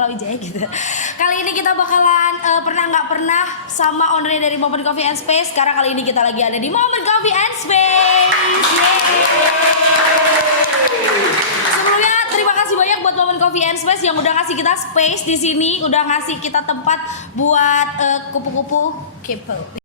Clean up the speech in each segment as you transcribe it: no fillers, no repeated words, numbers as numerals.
Nela Wijaya gitu. Kali ini kita bakalan pernah nggak pernah sama ownernya dari Moment Coffee and Space. Karena kali ini kita lagi ada di Moment Coffee and Space. Sebelumnya terima kasih banyak buat Moment Coffee and Space yang udah ngasih kita space di sini, udah ngasih kita tempat buat kupu-kupu kepo.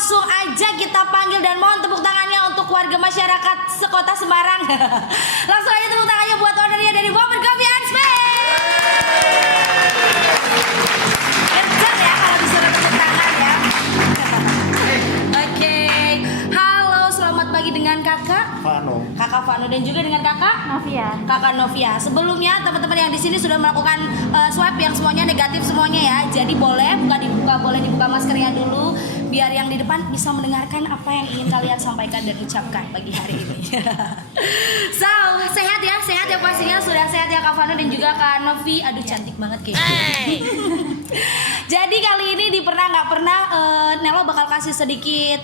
Langsung aja kita panggil dan mohon tepuk tangannya untuk warga masyarakat sekota Semarang. Langsung aja tepuk tangannya buat ownernya dari Moment Coffee and Space. Kencang ya kalau disuruh tepuk tangan ya. Oke. Halo, selamat pagi dengan kakak Vano. Kakak Vano dan juga dengan kakak Novia. Kakak Novia. Sebelumnya teman-teman yang di sini sudah melakukan swab yang semuanya negatif semuanya ya. Jadi boleh boleh dibuka maskernya dulu biar yang di depan bisa mendengarkan apa yang ingin kalian sampaikan dan ucapkan pagi hari ini. So, sehat ya pastinya sudah sehat ya Kak Vano dan juga Kak Novi. Aduh cantik banget kayaknya. Jadi kali ini di pernah nggak pernah Nelo bakal kasih sedikit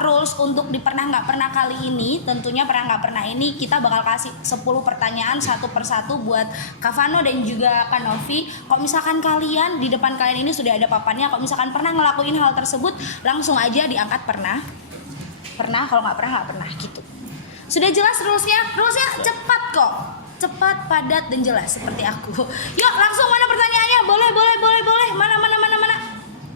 rules untuk di pernah nggak pernah kali ini. Tentunya pernah nggak pernah ini kita bakal kasih 10 pertanyaan satu persatu buat Kak Vano dan juga Kak Novi. Kalau misalkan kalian di depan kalian ini sudah ada papannya, kalau misalkan pernah ngelakuin hal tersebut langsung aja diangkat pernah, kalau nggak pernah gitu. Sudah jelas rulesnya cepat kok, cepat, padat dan jelas seperti aku. Yuk langsung mana pertanyaannya? Boleh. Mana.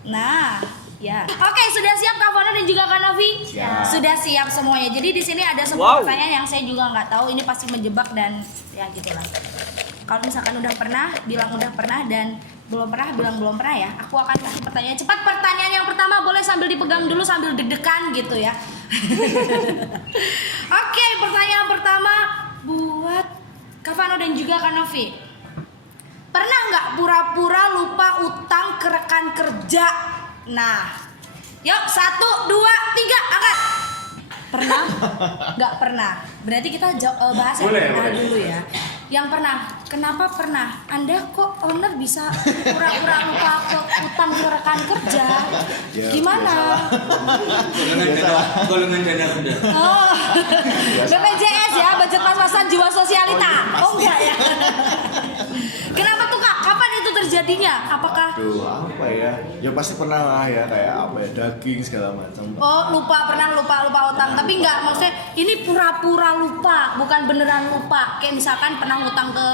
Nah, ya. Oke, sudah siap Kak Vano dan juga Kak Novi? Siap. Sudah siap semuanya. Jadi di sini ada sebuah pertanyaan yang saya juga nggak tahu. Ini pasti menjebak dan ya gitulah. Kalau misalkan udah pernah, bilang udah pernah, dan belum pernah, bilang belum pernah ya. Aku akan kasih pertanyaan cepat. Pertanyaan yang pertama boleh sambil dipegang dulu sambil deg-degan gitu ya. Oke, pertanyaan pertama buat Kak Vano dan juga Kak Novi. Pernah nggak pura-pura lupa utang ke rekan kerja? Nah, yuk 1, 2, 3, angkat. Pernah? Nggak pernah. Berarti kita bahas yang pernah dulu ya. Yang pernah, kenapa pernah? Anda kok owner bisa pura-pura lupa utang ke rekan kerja? Gimana? Golongan dana rendah. Oh, BPJS ya, budget pas-pasan jiwa sosialita. Oh enggak ya? Kenapa tuh Kak? Kapan itu terjadinya? Apakah? Aduh, apa ya? Ya pasti pernah lah ya, kayak apa ya, daging segala macam. Oh, pernah lupa utang, tapi enggak, maksudnya ini pura-pura lupa, bukan beneran lupa. Kayak misalkan pernah ngutang ke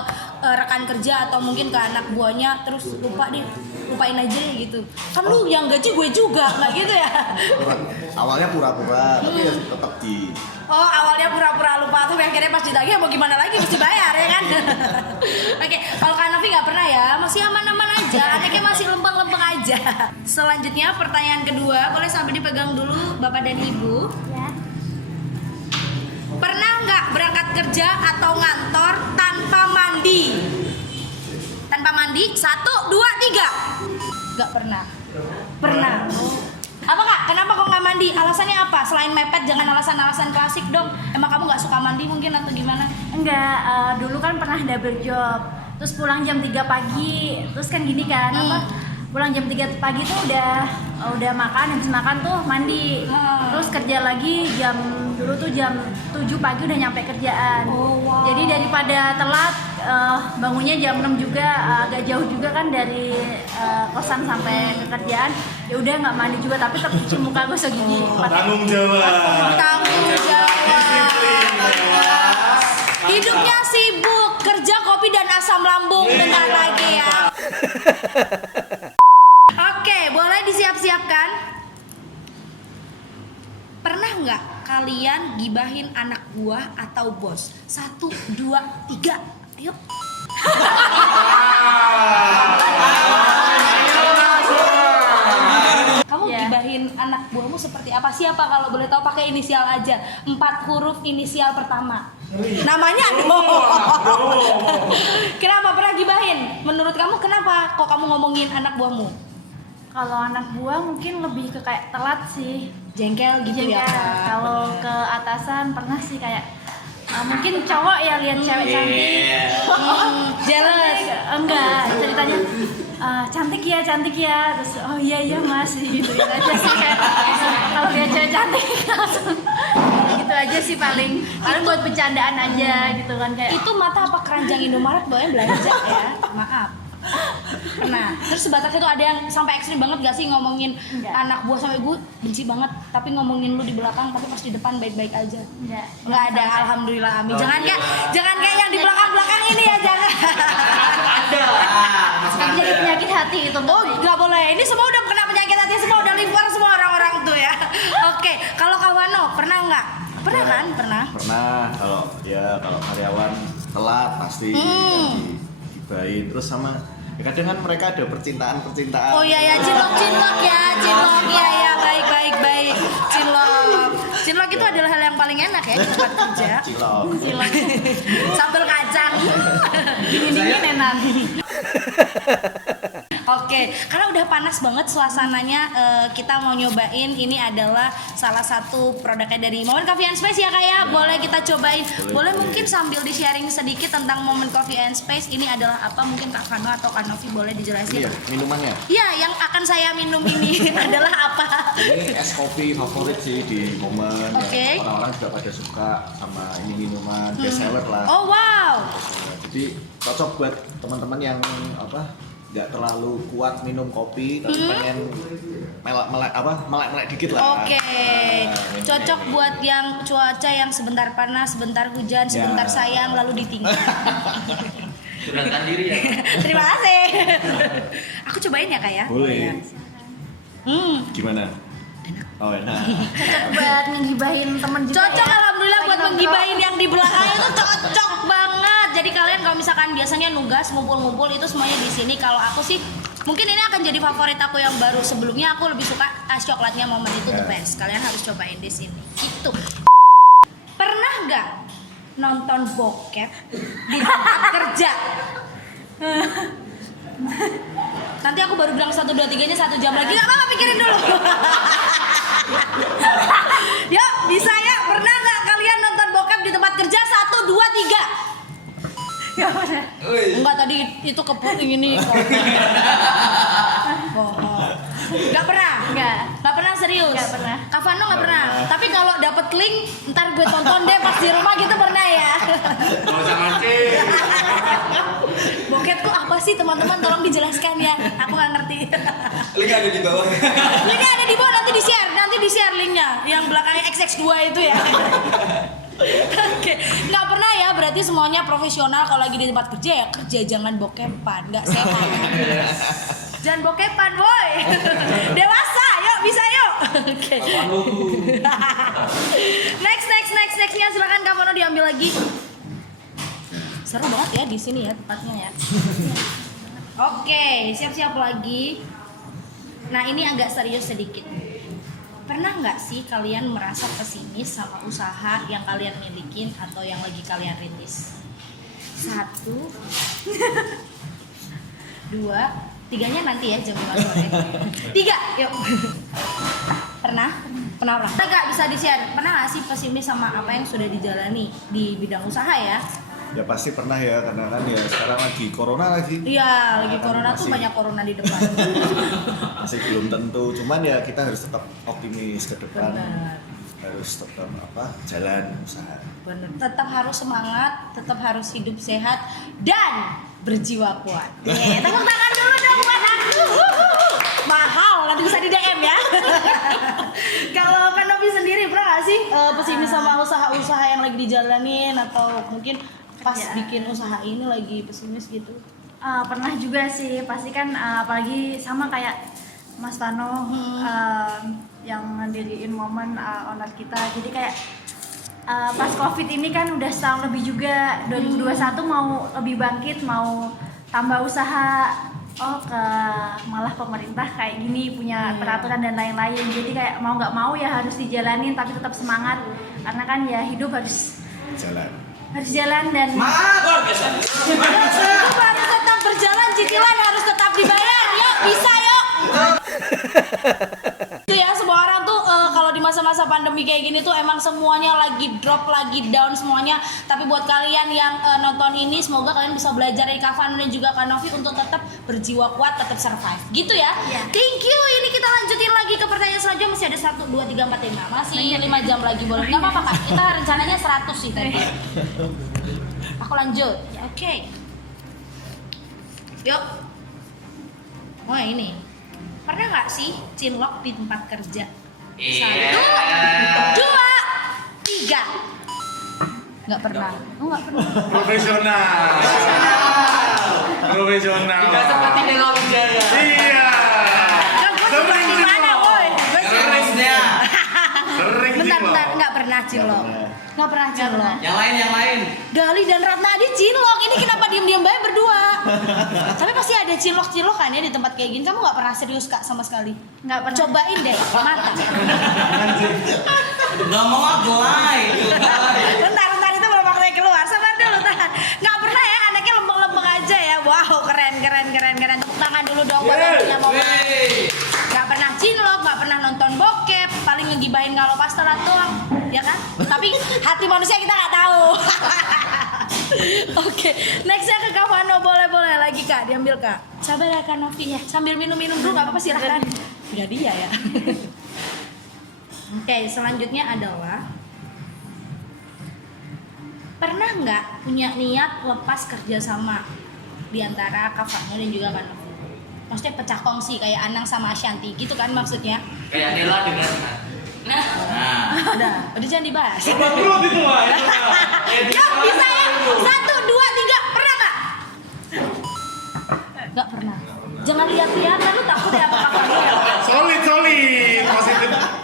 rekan kerja atau mungkin ke anak buahnya, terus lupain aja gitu. Kan lu yang gaji gue juga, nggak gitu ya? Awalnya pura-pura, tapi ya tetap di. Oh, awalnya pura-pura lupa tuh, akhirnya pas ditagih mau gimana lagi, mesti bayar ya kan? Oke, kalau Kak Novi nggak pernah ya, masih aman-aman aja, anaknya masih lempeng-lempeng aja. Selanjutnya pertanyaan kedua, boleh sambil dipegang dulu Bapak dan Ibu. Ya. Pernah nggak berangkat kerja atau ngantor tanpa mandi? Tanpa mandi, 1, 2, 3. Nggak pernah. Pernah. Apa Kak? Kenapa kok nggak mandi? Alasannya apa? Selain mepet, jangan alasan-alasan klasik dong. Emang kamu nggak suka mandi mungkin atau gimana? Enggak, dulu kan pernah double job. Terus pulang jam 3 pagi. Terus kan gini kan, pulang jam 3 pagi tuh udah makan, habis makan tuh mandi. Terus kerja lagi dulu tuh jam 7 pagi udah nyampe kerjaan. Oh, wow. Jadi daripada telat, bangunnya jam 6 juga, agak jauh juga kan dari kosan sampai ke kerjaan. Ya udah nggak mandi juga, tapi tetap cuci muka, gosok gigi. Tanggung jawab. Hidupnya sibuk, kerja, kopi dan asam lambung. Bentar lagi ya. Oke, boleh disiap-siapkan. Pernah nggak kalian gibahin anak buah atau bos? 1, 2, 3, ayo. Kamu gibahin anak buahmu seperti apa? Siapa kalau boleh tahu, pakai inisial aja. 4 huruf inisial pertama. Namanya dong. Kenapa pernah gibahin? Menurut kamu kenapa kok kamu ngomongin anak buahmu? Kalau anak buah mungkin lebih ke kayak telat sih. Jengkel gitu ya. Jengkel. Kalau ke atasan pernah sih kayak mungkin cowok ya lihat cewek cantik. Jealous. Enggak, ceritanya cantik ya. Terus oh iya mas gitu aja sih kayak kalau lihat cewek cantik langsung gitu aja sih paling buat bercandaan aja gitu kan kayak. Itu mata apa keranjang Indomaret bawanya belanja ya? Maaf. Pernah. Terus sebatas itu ada yang sampai ekstrim banget gak sih ngomongin Enggak. anak buah sampai gue benci banget tapi ngomongin lu di belakang tapi pas di depan baik-baik aja. Nggak ada, alhamdulillah amin. Jangan kayak yang di belakang ini ya, jangan. Ada lah. Kan jadi penyakit hati itu. Oh, nggak boleh. Ini semua udah kena penyakit hati semua, udah liver semua orang-orang tuh ya. Oke, kalau Kak Wano pernah nggak? Pernah kan? Pernah. Kalau karyawan telat pasti digibahin. Terus sama ya kadang kan mereka ada percintaan. Oh iya ya, cinlok ya, baik. Cinlok itu adalah hal yang paling enak ya di tempat kerja. Cilok. Sambal kacang. Dingin enak. Oke, karena udah panas banget suasananya, kita mau nyobain. Ini adalah salah satu produknya dari Moment Coffee and Space ya Kak ya. Boleh kita cobain. Boleh mungkin sambil di-sharing sedikit tentang Moment Coffee and Space. Ini adalah apa? Mungkin Kak Vano atau Kak Novi boleh dijelasin. Iya, minumannya. Iya, yang akan saya minum ini adalah apa? Ini es kopi favorit sih di Momen. Oke. Ya, orang-orang juga pada suka sama ini minuman best seller lah. Oh wow. Jadi cocok buat teman-teman yang nggak terlalu kuat minum kopi tapi pengen melek dikit lah. Oke. Cocok buat yang cuaca yang sebentar panas, sebentar hujan, sebentar sayang lalu ditinggal. Berangkat diri ya. Terima kasih. Aku cobain ya Kak ya. Boleh. Gimana? Oh enak. Cocok buat ngegibahin temen juga. Cocok ya. alhamdulillah Lagi buat nongkrong. menggibahin yang di belakang itu cocok banget. Jadi kalian kalau misalkan biasanya nugas ngumpul-ngumpul itu semuanya di sini. Kalau aku sih mungkin ini akan jadi favorit aku yang baru. Sebelumnya aku lebih suka es coklatnya Momen itu the best. Kalian harus cobain di sini. Gitu. Pernah nggak nonton bokep di tempat kerja? Nanti aku baru bilang 1, 2, 3-nya 1 jam lagi. Gak apa-apa, pikirin dulu. Yuk, bisa ya? Pernah nggak kalian nonton bokep di tempat kerja? 1, 2, 3. Gak pernah. Enggak, tadi itu keputing ini. Bohong. Gak pernah? Gak pernah serius? Gak pernah. Kak Vano gak pernah? Tapi kalau dapet link, ntar gue tonton deh pas di rumah gitu pernah ya? Gak usah mancing. Bokep tuh apa sih teman-teman? Tolong dijelaskan ya. Aku gak ngerti. Link ada di bawah. Linknya ada di bawah, nanti di-share linknya. Yang belakangnya XX2 itu ya. Oke, nggak pernah ya, berarti semuanya profesional. Kalau lagi di tempat kerja ya kerja, jangan bokepan, nggak sehat. Jangan bokepan, boy. Dewasa, yuk bisa yuk. Oke. Nextnya silakan Kak Vano diambil lagi. Seru banget ya di sini ya tempatnya ya. Oke, siap-siap lagi. Nah ini agak serius sedikit. Pernah nggak sih kalian merasa pesimis sama usaha yang kalian milikin atau yang lagi kalian rintis? 1, 2, 3-nya nanti ya jam 5 sore. 3, yuk. Pernah? Nggak bisa di-share. Pernah nggak sih pesimis sama apa yang sudah dijalani di bidang usaha ya? Ya pasti pernah ya, karena kan ya sekarang lagi corona lagi. Iya, lagi Kan corona tuh masih- banyak corona di depan. Masih belum tentu, cuman ya kita harus tetap optimis ke depan. Benar. Harus tetap jalan usaha. Bener. Tetap harus semangat, tetap harus hidup sehat dan berjiwa kuat. Tepuk tangan dulu dong buat aku. Mahal, nanti bisa di DM ya. Kalau Kak Novi sendiri pernah gak sih pesimis sama usaha-usaha yang lagi dijalanin atau mungkin pas bikin usaha ini lagi pesimis gitu? Pernah juga sih, pasti kan apalagi sama kayak Mas Vano yang ngediriin Momen owner kita. Jadi kayak pas Covid ini kan udah setahun lebih juga, 2021 mau lebih bangkit, mau tambah usaha. Malah pemerintah kayak gini punya peraturan dan lain-lain. Jadi kayak mau nggak mau ya harus dijalanin, tapi tetap semangat karena kan ya hidup harus jalan dan Luar biasa. Hidup harus tetap berjalan, cicilan harus tetap dibayar. Yuk, bisa yuk. Itu ya, semua orang tuh kalau di masa-masa pandemi kayak gini tuh emang semuanya lagi drop, lagi down semuanya. Tapi buat kalian yang nonton ini, semoga kalian bisa belajar dari Kak Vano dan juga Kak Novi untuk tetap berjiwa kuat, tetap survive. Gitu ya. Iya. Thank you. Ini kita lanjutin lagi ke pertanyaan selanjutnya. Masih ada 1, 2, 3, 4, 5. Masih 5 jam lagi boleh. Gak apa-apa Kak. Kita rencananya 100 sih tadi. Aku lanjut. Ya, oke. Yuk. Oh ini. Pernah nggak sih cinlok di tempat kerja? Iya. 1, 2, 3. Nggak pernah. Oh nggak pernah. Profesional. Profesional. Tidak seperti Dewa Wijaya. Iya. Sering Di mana, cinlok. boy? Terusnya. Sering Bentar, cinlok. nggak pernah cinlok. Nggak pernah cinlok. Yang lain. Gali dan Ratnadi cinlok. Ini kenapa diam-diam baik berdua? Tapi pasti ada cinlok-cinlok kan ya di tempat kayak gini. Kamu nggak pernah serius Kak sama sekali? Nggak pernah. Cobain deh, mata. Gak mau aglay. Bentar itu belum waktunya keluar. Sabar dulu, tahan. Nggak pernah ya, anaknya lempeng-lempeng aja ya. Wow, keren. Tepuk tangan dulu dong buat yang punya momen. Gak pernah cinlok, gak pernah nonton bokep, paling ngegibahin kalau pas telat doang, ya kan? Tapi hati manusia kita nggak tahu. Oke, nextnya ke Kak Vano, boleh lagi Kak, diambil Kak. Sabar ya Kak Novi ya, sambil minum dulu nggak apa-apa silahkan. Udah dia ya. Oke, selanjutnya adalah pernah nggak punya niat lepas kerja sama di antara Kak Vano dan juga Kak Novi? Maksudnya pecah kongsi kayak Anang sama Ashanti gitu kan maksudnya? Kayak Nela dengan Nah. Udah jangan dibahas. Bangkrut itu mah. Ya bisa ya. 1, 2, 3, pernah nggak? Nggak pernah. Jangan lihat-lihat, lu takut ya apa Vano ya? Solid.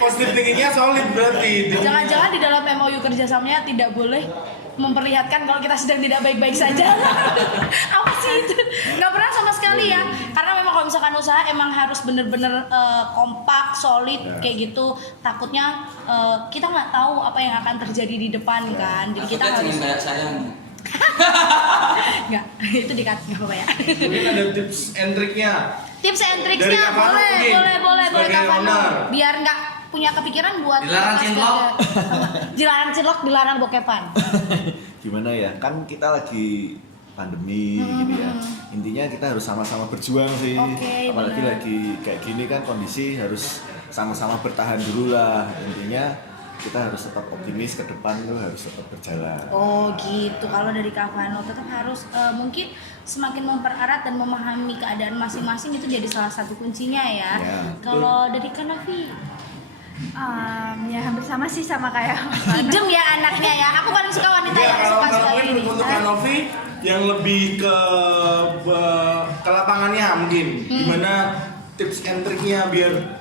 Positif thinkingnya solid berarti. Jangan-jangan di dalam MOU kerjasamanya tidak boleh memperlihatkan kalau kita sedang tidak baik-baik saja. Apa sih itu? Nggak pernah sama sekali ya. Karena memang kalau misalkan usaha emang harus bener-bener kompak, solid kayak gitu. Takutnya kita nggak tahu apa yang akan terjadi di depan kan. Jadi kita harus. banyak sayang. Nggak, itu dikat nggak apa-apa ya. Mungkin ada tips and triknya. Tips and Dari tricksnya Kak Vano mungkin, boleh sebagai Kak Vano. owner. Biar nggak punya kepikiran buat Dilarang lepas cinlok. kerja. Dilarang cinlok, dilarang bokepan. Gimana ya, kan kita lagi pandemi gitu ya, intinya kita harus sama-sama berjuang sih. Oke, apalagi benar. lagi kayak gini kan kondisi harus sama-sama bertahan dulu lah. Intinya kita harus tetap optimis, ke depan tuh harus tetap berjalan. Oh gitu, kalau dari Kak Vano tetap harus mungkin semakin mempererat dan memahami keadaan masing-masing itu jadi salah satu kuncinya ya. Ya, Kalau dari Kak Novi, Ya hampir sama sih sama kayak idem ya anaknya ya. Aku paling suka wanita Ya, yang kalau suka mungkin sekali ini. untuk Kak Novi yang lebih ke lapangannya mungkin gimana tips and triknya biar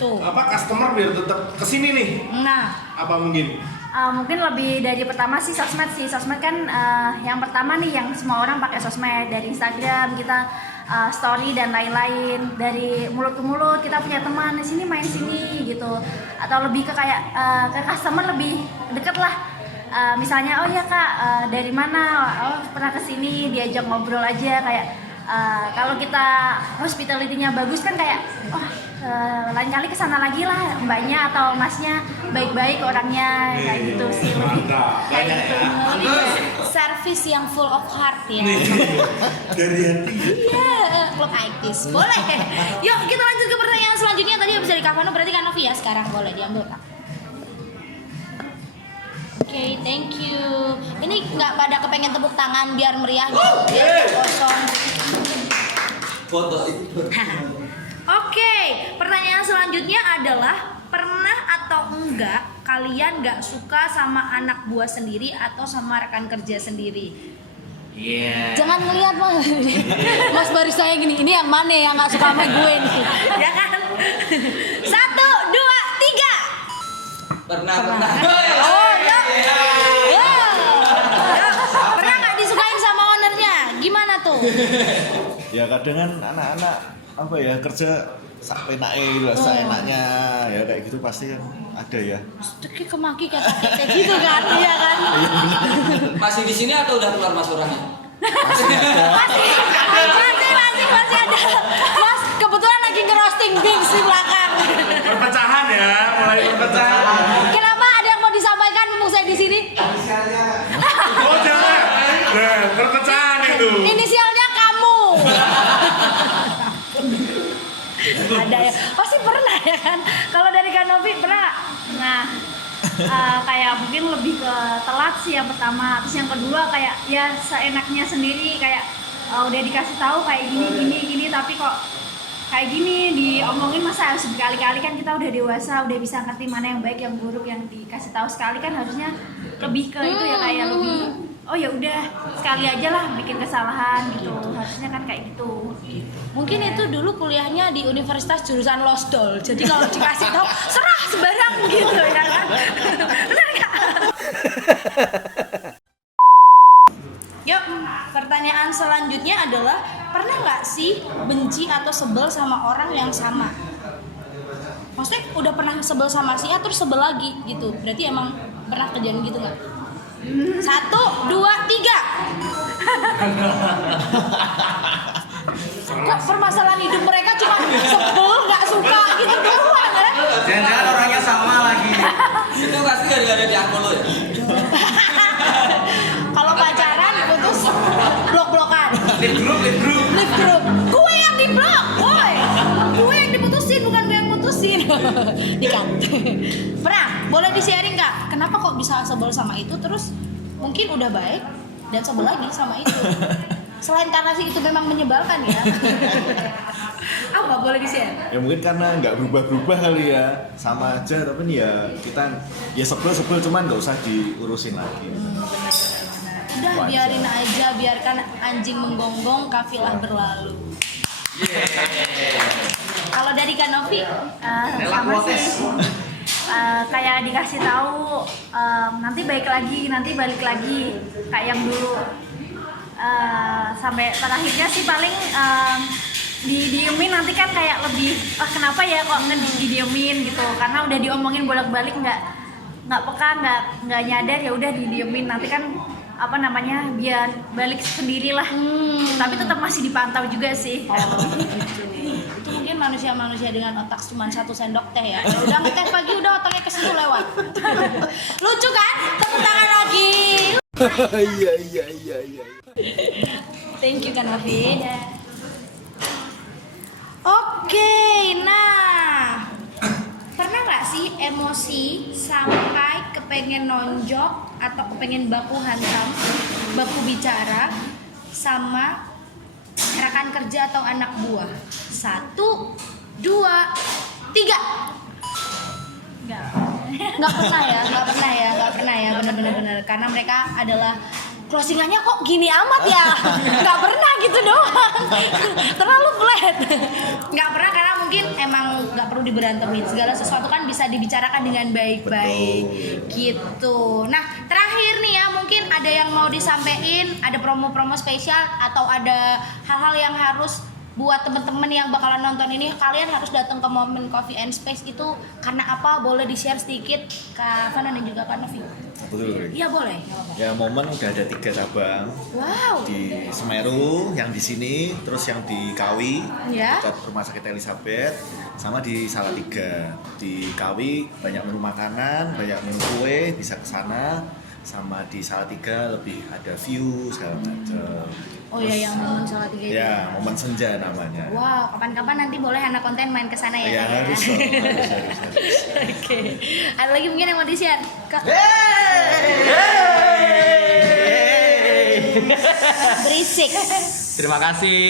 Tuh. customer biar tetap kesini nih, Nah, apa mungkin? mungkin lebih dari pertama sih sosmed kan yang pertama nih yang semua orang pakai sosmed, dari Instagram kita story dan lain-lain, dari mulut ke mulut kita punya teman di sini main sini gitu, atau lebih ke kayak ke customer lebih deket lah. Misalnya oh ya Kak dari mana, oh pernah kesini, diajak ngobrol aja kayak kalau kita hospitality-nya bagus kan kayak lain kali kesana lagi lah mbaknya atau masnya baik-baik orangnya kayak gitu sih lebih Mantap, kayak banyak gitu. ya. service yang full of heart ya. Dari hati. Iya, klub ITIS. Boleh. Yuk, kita lanjut ke pertanyaan selanjutnya. Tadi habis dari Kak Vano, berarti Kak Novi ya sekarang boleh diambil Kak. Oke, thank you. Ini nggak pada kepengen tepuk tangan biar meriah gitu. Biar kosong. Foto itu. Oke, pertanyaan selanjutnya adalah pernah atau enggak kalian nggak suka sama anak buah sendiri atau sama rekan kerja sendiri? Iya. Jangan ngeliat mas, mas baris saya gini. Ini yang mana yang nggak suka sama gue nih? Ya kan? 1, 2, 3. Pernah. Oh ya. Ya. Pernah nggak disukain sama ownernya? Gimana tuh? Ya kadang kan anak-anak apa ya kerja sampai naik lah, seenaknya ya kayak gitu pasti kan ada ya. Sedikit kemaki kayak gitu kan? Iya kan? Masih di sini atau udah keluar mas orangnya? Masih. masih ada. Mas kebetulan lagi ngerosting Bings di belakang. Perpecahan ya, mulai perpecahan. Kenapa ada yang mau disampaikan mumpung saya di sini? Oh jangan, nah, perpecahan itu. Inisialnya kamu. Ada ya, pasti pernah ya kan? Kalau dari Kak Novi pernah nggak? Nah, kayak mungkin lebih ke telat sih yang pertama. Terus yang kedua kayak ya seenaknya sendiri kayak udah dikasih tahu kayak gini, tapi kok kayak gini diomongin masa harus berkali-kali, kan kita udah dewasa, udah bisa ngerti mana yang baik yang buruk. Yang dikasih tahu sekali kan harusnya lebih ke itu ya, kayak lebih oh ya udah sekali aja lah bikin kesalahan gitu, harusnya kan kayak gitu. Mungkin itu dulu kuliahnya di universitas jurusan Lost Doll. Jadi kalau dikasih tahu serah sembarang gitu ya kan. Benar nggak? Yuk, pertanyaan selanjutnya adalah pernah nggak sih benci atau sebel sama orang yang sama? Maksudnya udah pernah sebel sama si A terus sebel lagi gitu. Berarti emang pernah kejadian gitu nggak? 1, 2, 3. Kok permasalahan hidup mereka cuma sebel, nggak suka gitu doang ya? Jangan-jangan orangnya sama lagi. Itu pasti gara-gara di akun lo ya? Kalau pacaran putus blok-blokan. Leave group. Gue yang di-blok, boy. Gue yang diputusin, bukan gue yang putusin. Dikat. Pernah? Boleh di-sharing Kak? Kenapa kok bisa sebel sama itu terus mungkin udah baik dan sebel lagi sama itu? Selain karena sih itu memang menyebalkan ya. Apa boleh di-share? Ya mungkin karena nggak berubah-berubah kali ya, sama aja, tapi ya kita ya sebel cuman nggak usah diurusin lagi. Udah biarin aja, biarkan anjing menggonggong, kafilah berlalu. Kalau dari Kak Novi, Sama sih. Kayak dikasih tahu nanti balik lagi kayak yang dulu. Sampai terakhirnya sih paling didiemin, nanti kan kayak lebih kenapa ya kok didiemin gitu, karena udah diomongin bolak-balik nggak peka, nggak nyadar, ya udah didiemin, nanti kan biar balik sendirilah. Tapi tetap masih dipantau juga sih. Itu mungkin manusia-manusia dengan otak cuma 1 sendok teh ya. Ya udah ngeteh pagi udah otaknya ke situ lewat. Lucu kan? Tepuk tangan lagi. Iya. Thank you Kak Novi. Oke, nah pernah nggak sih emosi sampai kepengen nonjok atau kepengen baku hantam, baku bicara sama rekan kerja atau anak buah? 1, 2, 3. Nggak pernah ya, bener-bener karena mereka adalah closingannya kok gini amat ya, nggak pernah gitu doang, terlalu flat. Nggak pernah karena mungkin emang nggak perlu diberantemin, segala sesuatu kan bisa dibicarakan dengan baik-baik gitu. Nah terakhir nih ya, mungkin ada yang mau disampaikan, ada promo-promo spesial atau ada hal-hal yang harus buat temen-temen yang bakalan nonton ini, kalian harus datang ke Momen Coffee and Space itu karena apa? Boleh di-share sedikit Kak Fana dan juga Kak Novi? Betul. Iya boleh. Ya Momen udah ada 3 cabang. Wow. Di Semeru, yang di sini, terus yang di Kawi, Ya. dekat Rumah Sakit Elizabeth, sama di Salatiga. Di Kawi banyak menu makanan, banyak menu kue, bisa ke sana. Sama di Salatiga lebih ada view segala macam. Oh ya, yang Momen Salatiga itu. Ya, Momen Senja namanya. Wow, kapan-kapan nanti boleh anak konten main ke sana ya. Ya, Kak, ya? harus dong, harus. Oke. Ada lagi mungkin yang mau di-share? Kak. Berisik. Terima kasih.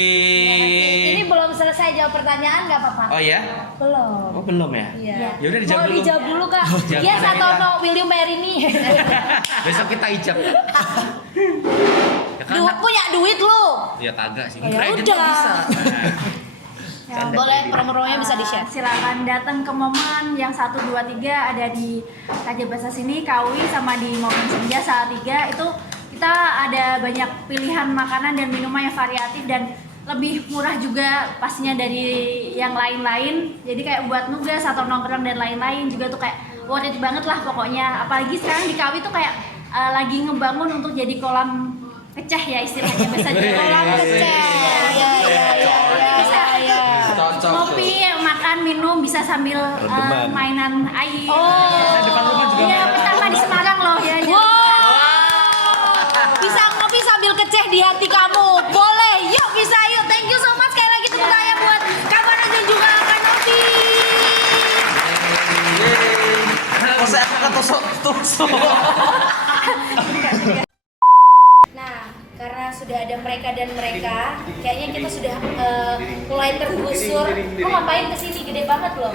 Ini belum selesai jawab pertanyaan, nggak apa-apa? Oh ya? Belum. Oh belum ya? Iya. Ya udah dijawab Mau dulu. dijawab dulu Kak. Jangan Yes ada atau yang no, will you marry me? Besok kita ijab. Ya kan? Punya duit lu. Ya kagak sih. Oh, ya Kredit udah. bisa. Ya, Boleh promo-promonya bisa di-share. Silakan datang ke Momen yang 1, 2, 3 ada di Raja Basah sini, Kawi, sama di Momen Senja Salatiga. Itu kita ada banyak pilihan makanan dan minuman yang variatif dan lebih murah juga pastinya dari yang lain-lain. Jadi kayak buat nugas atau nongkrong dan lain-lain juga tuh kayak worth it banget lah pokoknya. Apalagi sekarang di Kawi tuh kayak lagi ngebangun untuk jadi kolam pecah ya istilahnya, bisa jadi kolam pecah. Ya. makan, minum, bisa sambil Redeman. mainan air. Oh. Depan rumah juga Iya, pertama di Semarang loh ya. Wow. Bisa ngopi sambil keceh di hati kamu. Boleh. Yuk bisa yuk. Thank you so much sekali lagi tepuk tangan buat Kak Farhan dan juga Kak Novi. Kok saya akan tusuk. Nah, karena sudah ada mereka dan mereka, kayaknya kita sudah mulai tergusur. Lu ngapain kesini? Gede banget loh.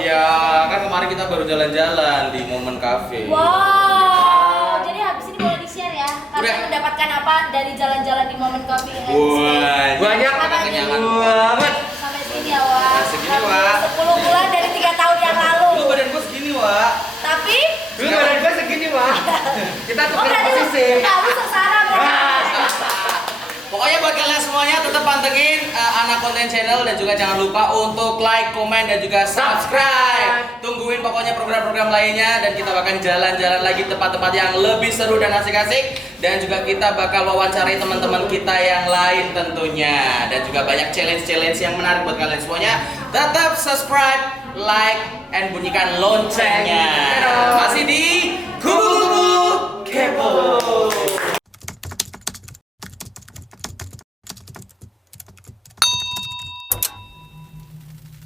Ya, kan kemarin kita baru jalan-jalan di Momen Cafe. Wow, jadi habis ini boleh di-share ya. Udah. Kalian mendapatkan apa dari jalan-jalan di Momen Coffee? Banyak Apa kenyangan nih? banget. Sampai segini ya, Wak. Segini, Wak. 10 bulan dari 3 tahun yang lalu. Dulu badan gua segini, Wak. Tapi, Dulu badan gua segini, Wak. Kita oh berarti lu sesara Wak. Pokoknya buat kalian semuanya tetap pantengin Anak Konten Channel dan juga jangan lupa untuk like, komen dan juga subscribe. Tungguin pokoknya program-program lainnya dan kita bakal jalan-jalan lagi tempat-tempat yang lebih seru dan asik-asik dan juga kita bakal wawancarai teman-teman kita yang lain tentunya dan juga banyak challenge-challenge yang menarik buat kalian semuanya. Tetap subscribe, like, and bunyikan loncengnya. Masih di